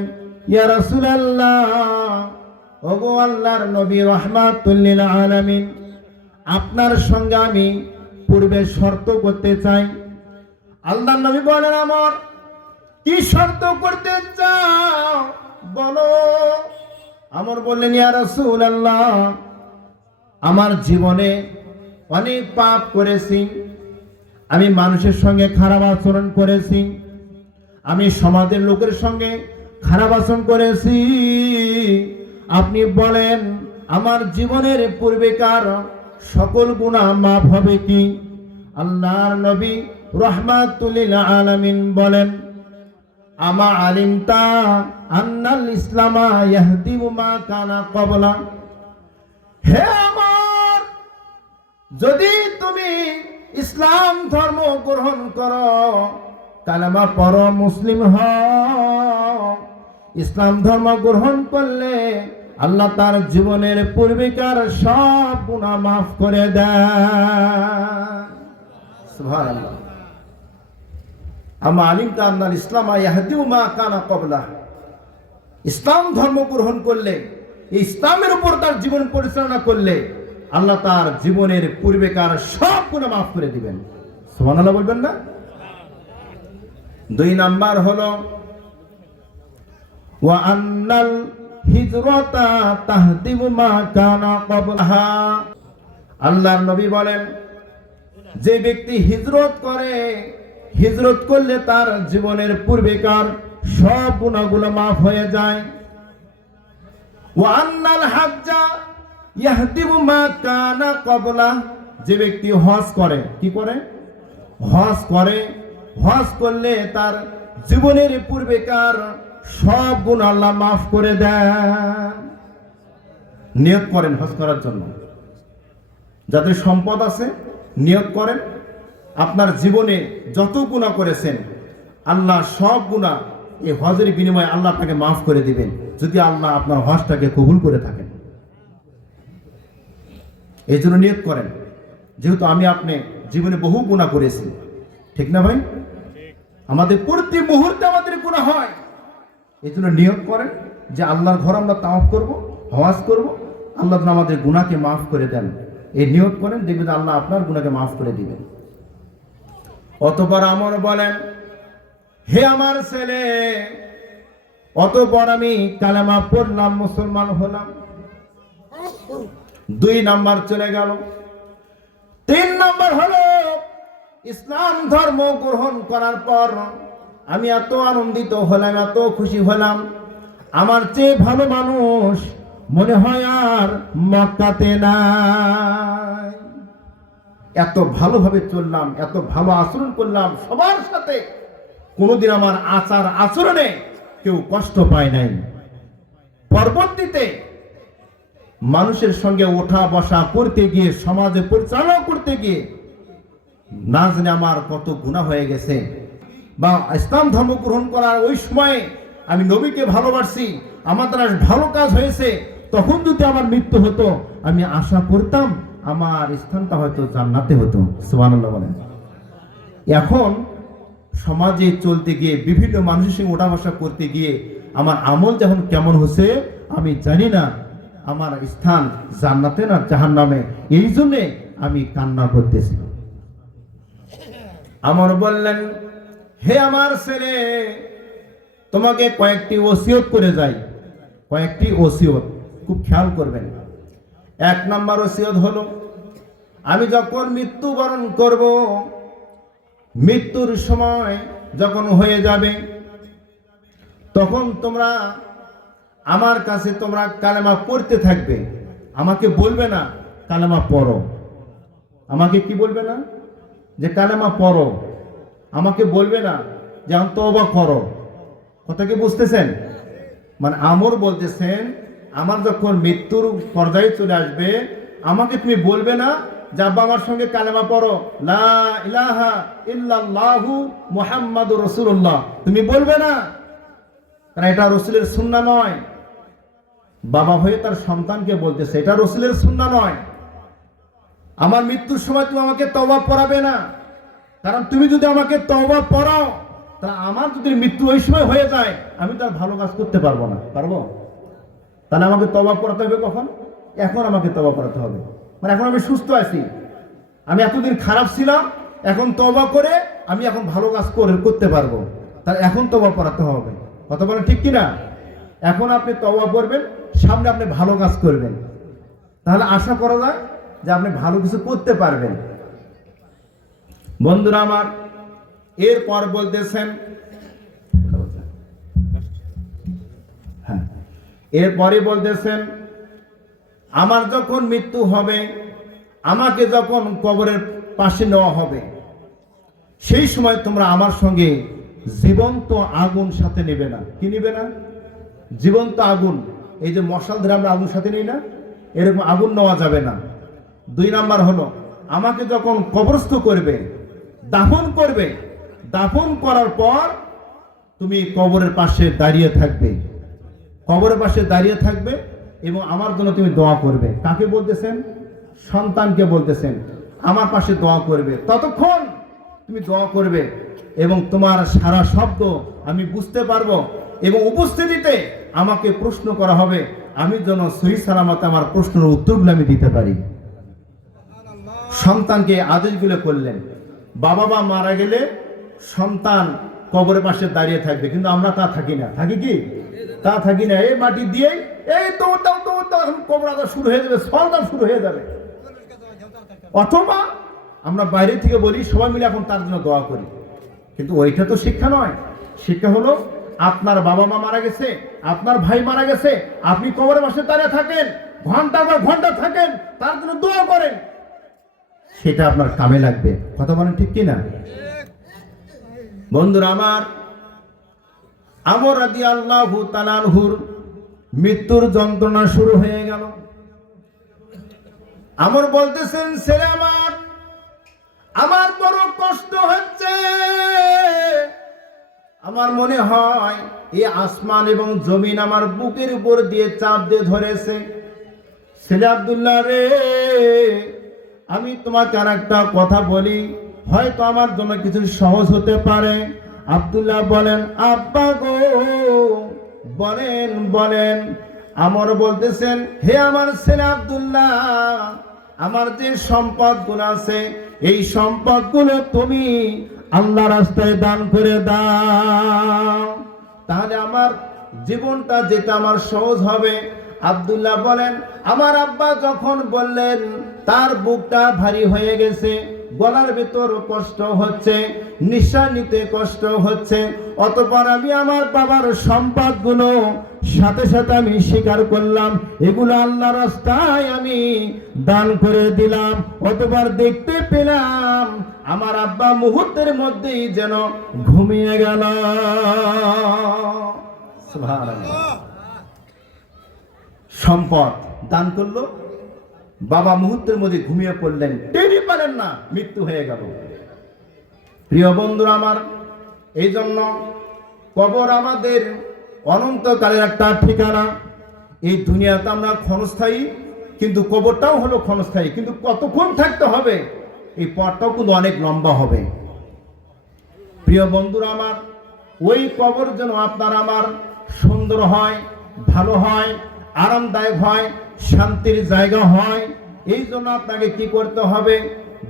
ইয়া রাসূলুল্লাহ, ওগো আল্লাহর নবী রাহমাতুল লিল আলামিন, আপনার সঙ্গে আমি পূর্বে শর্ত করতে চাই। আল্লাহর নবী বলেন, আমর, কি শর্ত করতে চাও বলো। আমর বললেন, ইয়া রাসূলুল্লাহ, আমার জীবনে অনেক পাপ করেছি, আমি মানুষের সঙ্গে খারাপ আচরণ করেছি, আমি সমাজের লোকের সঙ্গে খারাপ আচরণ করেছি। আপনি বলেন, আমার জীবনের পূর্বেকার সকল গুনাহ মাফ হবে কি? আল্লাহর নবী রাহমাতুল লিল আলামিন বলেন, আমা আলিমতা আন্নাল ইসলামা ইয়াহদিমু মা কানা ক্বাবলা। হে আমার, যদি তুমি ইসলাম ধর্ম গ্রহণ করো, কালেমা পড়ো, মুসলিম হও, ইসলাম ধর্ম গ্রহণ করলে আল্লাহ তার জীবনের পূর্বেকার সব গুনাহ মাফ করে দেয়। সুবহানাল্লাহ। আমা আলিমতা আন্নাল ইসলামা ইয়াহদিমু মা কানা ক্বাবলা। ইসলাম ধর্ম গ্রহণ করলে, এই ইসলামের উপর তার জীবন পরিচালনা করলে আল্লাহ তার জীবনের পূর্বেকার সব গুনাহ মাফ করে দিবেন। সুবহানাল্লাহ বলবেন না? 2 নাম্বার হলো, ওয়া আন্নাল হিজরাতা তাহদিমু মা কানা ক্বাবলাহা। আল্লাহর নবী বলেন, যে ব্যক্তি হিজরত করে, হিজরত করলে তার জীবনের পূর্বেকার সব গুনাহগুলো মাফ হয়ে যায়। ওয়া আন্নাল হাজ্জা ইয়াহদিমু মা কানা ক্বাবলা। যে ব্যক্তি হজ করে, কি করে? হজ করে, হজ করলে তার জীবনের পূর্বেকার সব গুণ আল্লাহ মাফ করে দেন। নিয়ত করেন হজ করার জন্য। যাদের সম্পদ আছে নিয়ত করেন, আপনার জীবনে যত গুনাহ করেছেন আল্লাহ সব গুনাহ এই হজের বিনিময়ে আল্লাহ আপনাকে মাফ করে দিবেন, যদি আল্লাহ আপনার হজটাকে কবুল করে থাকেন। এই জন্য নিয়ত করেন, যেহেতু আমি আপনি জীবনে বহু গুনাহ করেছি, ঠিক না ভাই? আমাদের প্রতি মুহূর্তে আমাদের গুনাহ হয়। এই জন্য নিয়ত করেন যে আল্লাহর ঘর আমরা তাওয়াফ করব, হজ করব, আল্লাহ যেন আমাদের গুনাহকে মাফ করে দেন। এই নিয়ত করেন, দেখবেন আল্লাহ আপনার গুনাহকে মাফ করে দিবেন। অতঃপর আমর বলেন, হে আমার ছেলে, অতঃপর আমি কালেমা পড়লাম, মুসলমান হলাম। 2 নাম্বার চলে গেল। 3 নাম্বার হলো ইসলাম ধর্ম গ্রহণ করার পর আমি এত আনন্দিত হলাম, এত খুশি হলাম, আমার চেয়ে ভালো মানুষ মনে হয় আর মক্কাতে নাই। এত ভালোভাবে চললাম, এত ভালো আচরণ করলাম সবার সাথে, কোনোদিন আমার আচার আচরণে কেউ কষ্ট পায় নাই। পরবর্তীতে মানুষের সঙ্গে ওঠা বসা করতে গিয়ে, সমাজে পরিচালনা করতে গিয়ে না জানি আমার কত গুনাহ হয়ে গেছে। বা ইসলাম ধর্ম গ্রহণ করার ওই সময়ে আমি নবীকে ভালোবাসি, আমার দ্বারা ভালো কাজ হয়েছে, তখন যদি আমার মৃত্যু হতো আমি আশা করতাম আমার স্থানটা হয়তো জান্নাতে হতো। সুবহানাল্লাহ বলেন। এখন সমাজে চলতে গিয়ে, বিভিন্ন মানুষের সঙ্গে ওঠা বসা করতে গিয়ে আমার আমল যখন কেমন হচ্ছে আমি জানি না, আমার স্থান জান্নাতে না জাহান্নামে, এই জন্যে আমি কান্না করতেছি। আমর বললেন, হে আমার ছেলে, তোমাকে কয়েকটি ওসিয়ত করে যাই, কয়েকটি ওসিয়ত খুব খেয়াল করবেন। 1 নাম্বার ওসিয়ত হলো, আমি যখন মৃত্যুবরণ করব, মৃত্যুর সময় যখন হয়ে যাবে, তখন তোমরা আমার কাছে তোমরা কালেমা পড়তে থাকবে, আমাকে বলবে না কালেমা পড়ো। আমাকে কি বলবে না? যে কালেমা পড়ো। আমাকে বলবে না যে আমি তওবা করো। কথা কি বুঝতেছেন? মানে আমর বলতেছেন, আমার যখন মৃত্যুর পর্যায়ে চলে আসবে, আমাকে তুমি বলবে না যে আব্বা আমার সঙ্গে কালেমা পড়ো, লা ইলাহা ইল্লাল্লাহু মুহাম্মাদুর রাসূলুল্লাহ, তুমি বলবে না, কারণ এটা রাসূলের সুন্নাহ নয়। বাবা হয়ে তার সন্তানকে বলতেছে, এটা রাসূলের সুন্নাহ নয়। আমার মৃত্যুর সময় তুমি আমাকে তওবা পড়াবে না, কারণ তুমি যদি আমাকে তওবা পড়াও, তা আমার যদি মৃত্যু ওই সময় হয়ে যায়, আমি তার ভালো কাজ করতে পারবো না। পারবো? তাহলে আমাকে তওবা পড়াতে হবে কখন? এখন আমাকে তওবা পড়াতে হবে। মানে এখন আমি সুস্থ আছি, আমি এতদিন খারাপ ছিলাম, এখন তওবা করে আমি এখন ভালো কাজ করতে পারবো, তাহলে এখন তওবা পড়াতে হবে। কথা বলেন ঠিক কিনা? এখন আপনি তওবা করবেন, সামনে আপনি ভালো কাজ করবেন, তাহলে আশা করা যায় যে আপনি ভালো কিছু করতে পারবেন। বন্ধুরা আমার, এরপর বলতেছেন, হ্যাঁ, এরপরে বলতেছেন, আমার যখন মৃত্যু হবে, আমাকে যখন কবরের পাশে নেওয়া হবে, সেই সময় তোমরা আমার সঙ্গে জীবন্ত আগুন সাথে নেবে না। কি নেবে না? জীবন্ত আগুন। এই যে মশাল ধরে আমরা আগুন সাথে নিই না, এরকম আগুন নেওয়া যাবে না। 2 নাম্বার হলো, আমাকে যখন কবরস্থ করবে, দাফন করবে, দাফন করার পর তুমি কবরের পাশে দাঁড়িয়ে থাকবে, কবরের পাশে দাঁড়িয়ে থাকবে এবং আমার জন্য তুমি দোয়া করবে। কাকে বলতেছেন? সন্তানকে বলতেছেন, আমার পাশে দোয়া করবে। ততক্ষণ তুমি দোয়া করবে এবং তোমার সারা শব্দ আমি বুঝতে পারবো, এবং উপস্থিতিতে আমাকে প্রশ্ন করা হবে, আমি যেন সহি সালামতে আমার প্রশ্নের উত্তরগুলো আমি দিতে পারি। সন্তানকে আদেশগুলো করলেন। বাবা মা মারা গেলে সন্তান কবরের পাশে দাঁড়িয়ে থাকবে, কিন্তু আমরা তা থাকি না। থাকি কি? তা থাকি না। এই মাটি দিয়ে এই তো এখন কবর আদা শুরু হয়ে যাবে, সন্তান শুরু হয়ে যাবে। অথবা আমরা বাইরে থেকে বলি সবাই মিলে এখন তার জন্য দোয়া করি, কিন্তু ওইটা তো শিক্ষা নয়। শিক্ষা হলো, আপনার বাবা মা মারা গেছে, আপনার ভাই মারা গেছে, আপনি কবরের পাশে দাঁড়িয়ে থাকেন, ঘন্টা বা ঘন্টা থাকেন, তার জন্য দোয়া করেন। সেটা আপনার কামে লাগবে। কথা বলেন ঠিক কিনা? বন্ধুরা আমার, আমর রাদিয়াল্লাহু তাআলা আনহুর মৃত্যুর যন্ত্রণা শুরু হয়ে গেল। আমর বলতেছেন, ছেলে আমার বড় কষ্ট হচ্ছে। আমার মনে হয় এই আসমান এবং জমিন আমার বুকের উপর দিয়ে চাপ দিয়ে ধরেছে। ছেলে আব্দুল্লাহ রে, আমি তোমাকে আর একটা কথা বলি, হয়তো আমার জন্য কিছু সহজ হতে পারে। আব্দুল্লাহ বলেন, আব্বা গো, বলেন। আমর বলতেছেন, হে আমার ছেলে আব্দুল্লাহ, আমার যে সম্পদগুলো আছে এই সম্পদগুলো তুমি আল্লাহ রাস্তায় দান করে দাও, তাহলে আমার জীবনটা যেটা আমার সহজ হবে। আব্দুল্লাহ বলেন, আমার আব্বা যখন বললেন তার বুকটা ভারী হয়ে গেছে, গলার ভিতর কষ্ট হচ্ছে, নিঃশ্বাস নিতে কষ্ট হচ্ছে। অতঃপর আমি আমার বাবার সম্পদগুলো সাথে সাথে আমি স্বীকার করলাম, এগুলো আল্লাহ রাস্তায় আমি দান করে দিলাম। অতঃপর দেখতে পেলাম আমার আব্বা মুহূর্তের মধ্যেই যেন ঘুমিয়ে গেল। সুবহানাল্লাহ। সম্পদ দান করলো, বাবা মুহূর্তের মধ্যে ঘুমিয়ে পড়লেন, টেরই পারেন না, মৃত্যু হয়ে গেল। প্রিয় বন্ধুরা আমার, এই জন্য কবর আমাদের অনন্তকালের একটা ঠিকানা। এই দুনিয়াতে আমরা ক্ষণস্থায়ী, কিন্তু কবরটাও হলো ক্ষণস্থায়ী। কিন্তু কতক্ষণ থাকতে হবে, এই পথটাও কিন্তু অনেক লম্বা হবে। প্রিয় বন্ধুরা আমার, ওই কবর যেন আপনার আমার সুন্দর হয়, ভালো হয়, আরামদায়ক হয়, শান্তির জায়গা হয়, এই জন্য আপনাকে কি করতে হবে?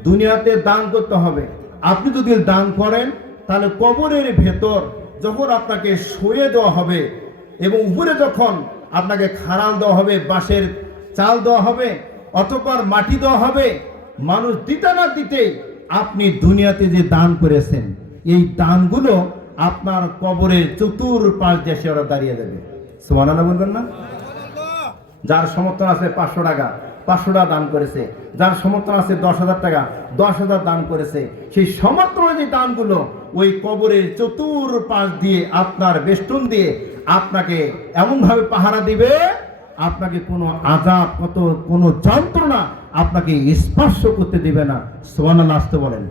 দুনিয়াতে দান করতে হবে। আপনি যদি দান করেন, তাহলে কবরের ভেতর যখন আপনাকে শুয়ে দেওয়া হবে এবং উপরে যখন আপনাকে খাড়াল দেওয়া হবে, বাঁশের চাল দেওয়া হবে, অতঃপর মাটি দেওয়া হবে, মানুষ দিতে না দিতে আপনি দুনিয়াতে যে দান করেছেন এই দানগুলো আপনার কবরের চতুর্পাশ দেশে ওরা দাঁড়িয়ে যাবে। সুবহানাল্লাহ বলবেন না? যার সমর্থন আছে 500 টাকা, 500 টাকা দান করেছে। যার সমর্থন আছে 10,000 টাকা, 10,000 দান করেছে। সেই সমর্থন যে দানগুলো ওই কবরের চতুর্পাশ দিয়ে আপনার বেষ্টন দিয়ে আপনাকে এমনভাবে পাহারা দিবে, আপনাকে কোনো আযাব, কোনো যন্ত্রণা আপনাকে স্পর্শ করতে দিবে না। সুবহানাল্লাহ আসতে বলেন।